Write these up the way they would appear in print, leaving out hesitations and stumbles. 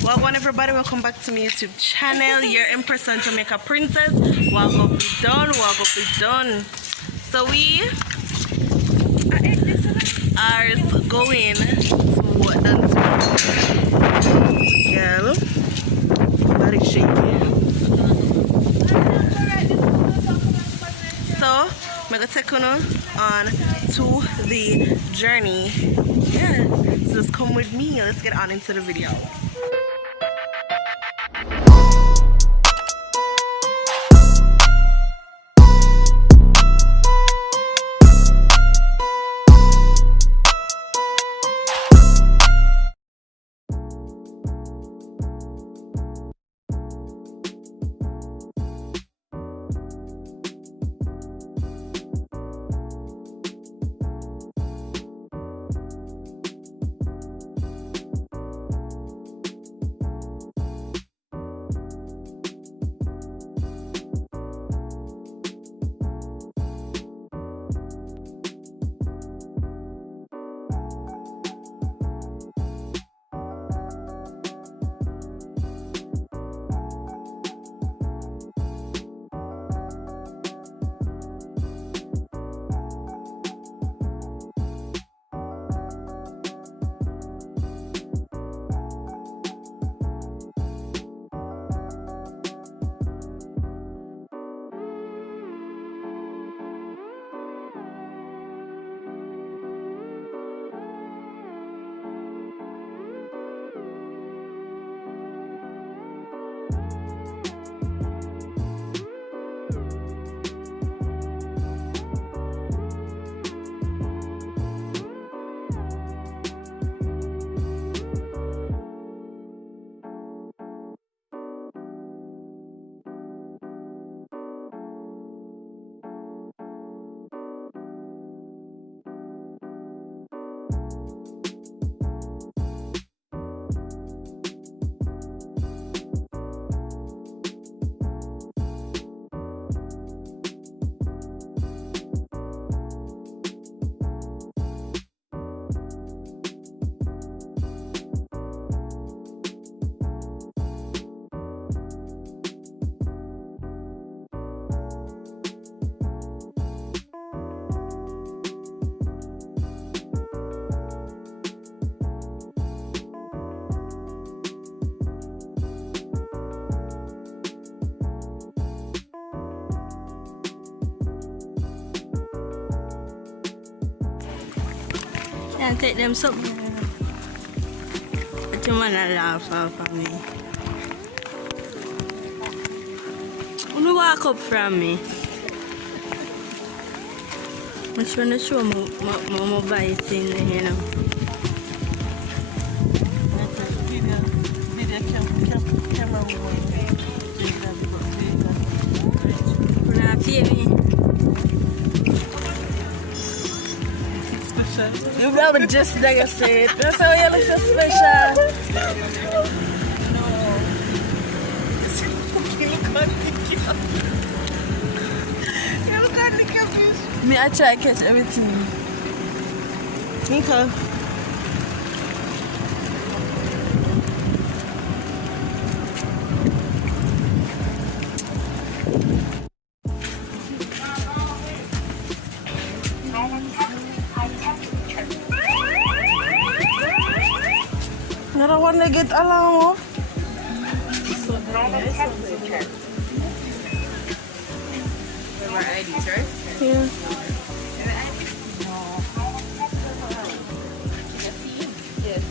Welcome everybody, welcome back to my YouTube channel. Your Empress and Jamaica Princess. Welcome be done, welcome be done. So we are going to dance. Girl, very shaky. So I'm gonna take you on to the journey. Yeah, so just come with me. Let's get on into the video. Can't take them something. But you wanna laugh off of me. When you walk up from me, I'm trying to show my bite thing, you know. Camera you probably just like I said. That's how you look so special. You look at the catfish. Me, I try to catch everything. Me too. I don't want to get alarm. So check. Our IDs, right? Yeah. Yes.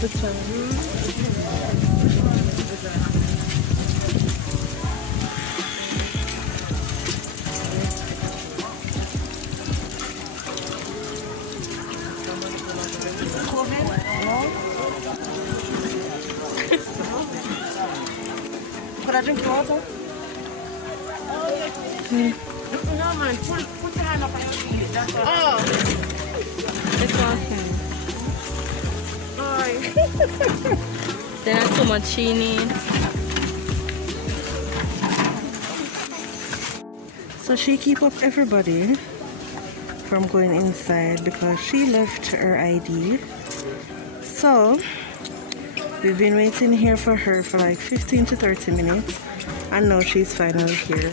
Which one? Could I drink water? No, man. Put your hand up on your feet. That's all. Oh. It's awesome. Alright. Then so much chini. So she keep up everybody from going inside because she left her ID. So we've been waiting here for her for like 15 to 30 minutes and now she's finally here.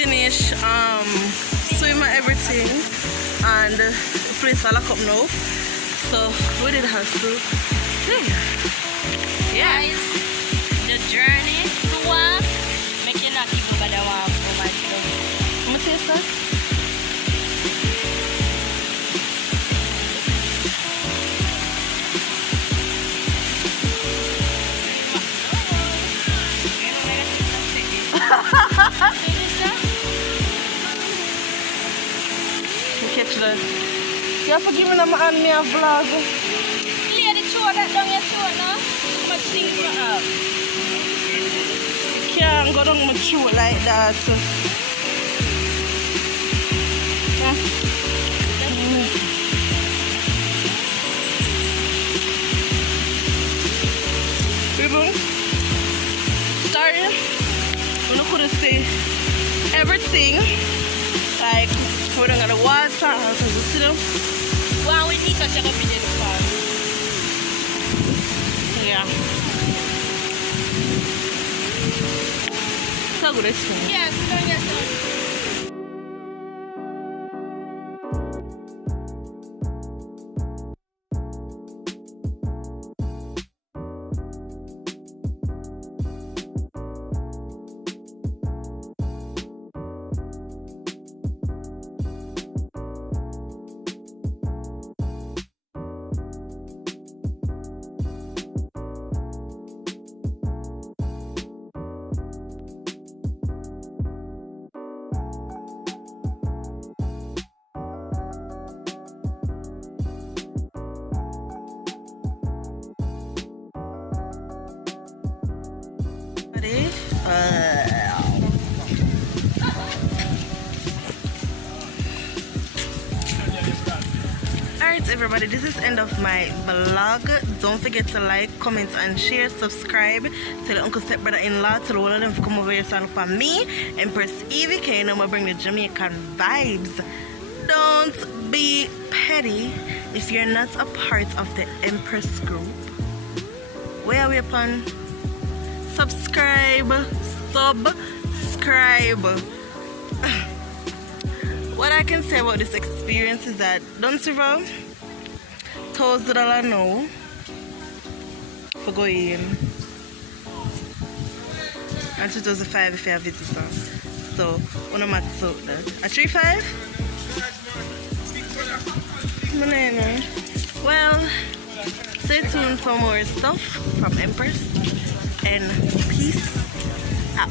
Finish swim and everything and the place all lock up now, so we did have to Guys, the journey to work make you not even bother walk for my stuff. I'm gonna taste that. Catch that. You have to give me my hand me a vlog. Yeah, the throw that down your throat now. How much things you have? Can't go down my throat like that. People, sorry, we couldn't see everything. Like, we don't got the water, so you see them? Well, we need to check up in the farm. Yeah. So good experience. Yes, yes. everybody, this is end of my vlog. Don't forget to like, comment and share, subscribe. Tell your uncle stepbrother-in-law, tell all of them to come over here and look for me, Empress Evie, because you know I bring the Jamaican vibes. Don't be petty if you're not a part of the Empress group. Where are we upon? Subscribe. What I can say about this experience is that Dunn $1,000 now for going in, and $2,500 if you're a visitor. So one of my so a 3,500. Well, stay tuned for more stuff from Empress and peace out.